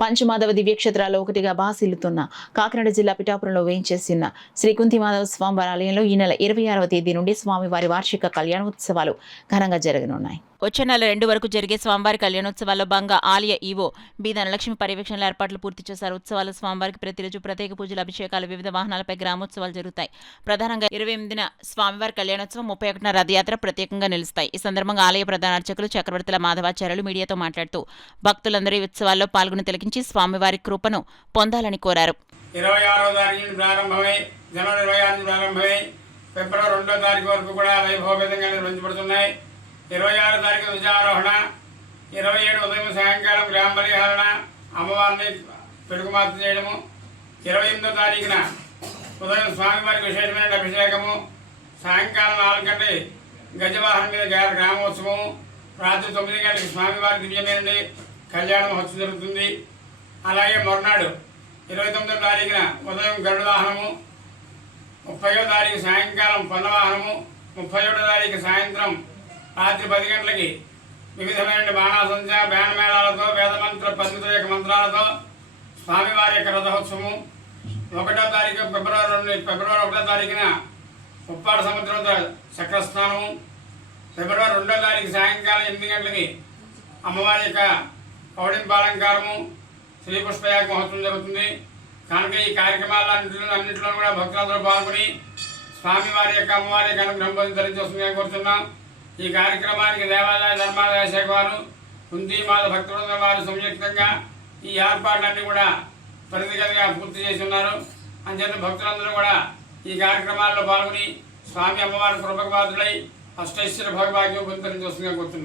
పంచమాధవ దివ్యక్షేత్రాల్లో ఒకటిగా బాసిల్లుతున్న కాకినాడ జిల్లా పిఠాపురంలో వేయించేసిన శ్రీ కుంతిమాధవ స్వామివారి ఆలయంలో ఈ నెల 26వ తేదీ నుండి స్వామివారి వార్షిక కళ్యాణోత్సవాలు ఘనంగా జరగనున్నాయి. వచ్చే నెల 2 వరకు జరిగే స్వామివారి కళ్యాణోత్సవాల్లో భాగంగా ఆలయ ఈవో బి ధనలక్ష్మి పర్యవేక్షణలో ఏర్పాట్లు పూర్తి చేశారు. ఉత్సవాలు స్వామివారికి ప్రతిరోజు ప్రత్యేక పూజలు, అభిషేకాలు, వివిధ వాహనాలపై గ్రామోత్సవాలు జరుగుతాయి. ప్రధానంగా 28న స్వామివారి కళ్యాణోత్సవం, 31న రథయాత్ర ప్రత్యేకంగా నిలుస్తాయి. ఈ సందర్భంగా ఆలయ ప్రధాన అర్చకులు చక్రవర్తుల మాధవాచార్యులు మీడియాతో మాట్లాడుతూ భక్తులందరూ ఈ ఉత్సవాల్లో పాల్గొని తిలకించి స్వామివారి కృపను పొందాలని కోరారు. 26వ తారీఖు ప్రారంభమై జనవరి 26 ప్రారంభమై ఫిబ్రవరి 2వ తారీఖు వరకు కూడా వైభవపేతంగా నిర్వహించబడుతున్నాయి. 26 తారీఖు ధ్వజారోహణ, 27 ఉదయం సాయంకాలం గ్రామ పరిహారణ, అమ్మవారిని పెడుగుమార్త చేయడము, 28వ తారీఖున ఉదయం స్వామివారికి విశేషమైన అభిషేకము, సాయంకాలం 4 గంటల గజవాహనం మీద గ్రామోత్సవము, రాత్రి 9 గంటలకు స్వామివారి దివ్యమైన కళ్యాణ మహోత్సవం జరుగుతుంది. అలాగే మరునాడు 29వ తారీఖున ఉదయం గరుడ వాహనము, 30వ తారీఖు సాయంకాలం పొన్నవాహనము, 31వ తారీఖు సాయంత్రం రాత్రి 10 గంటలకి వివిధమైన బాణాసంచ బ్యానమేళాలతో వేదమంత్ర పండితుల యొక్క మంత్రాలతో స్వామివారి యొక్క రథోత్సవము, 1వ తారీఖు ఫిబ్రవరి 1వ తారీఖున ఉప్పాడ సముద్రంతో చక్రస్నానము, ఫిబ్రవరి 2వ తారీఖు సాయంకాలం 8 గంటలకి అమ్మవారి యొక్క పౌడింపాలంకారము, శ్రీ పుష్పయాగ మహోత్సవం జరుగుతుంది. కనుక ఈ కార్యక్రమాలన్నింటిలో కూడా భక్తులందరూ పాల్గొని స్వామివారి యొక్క అమ్మవారి యొక్క అనుగ్రహం పొంది వస్తుందని కోరుతున్నాం. ఈ కార్యక్రమానికి దేవాదాయ ధర్మాదాయ శాఖ వారు, కుంతిమాధ భక్తులందరూ వారు సంయుక్తంగా ఈ ఏర్పాట్లన్నీ కూడా త్వరితగతిగా పూర్తి చేసి ఉన్నారు. అంచేత భక్తులందరూ కూడా ఈ కార్యక్రమాల్లో పాల్గొని స్వామి అమ్మవారి కృపకు పాత్రులై అష్టైశ్వర్య భోగభాగ్యం పొంది వస్తుందని కోరుతున్నాం.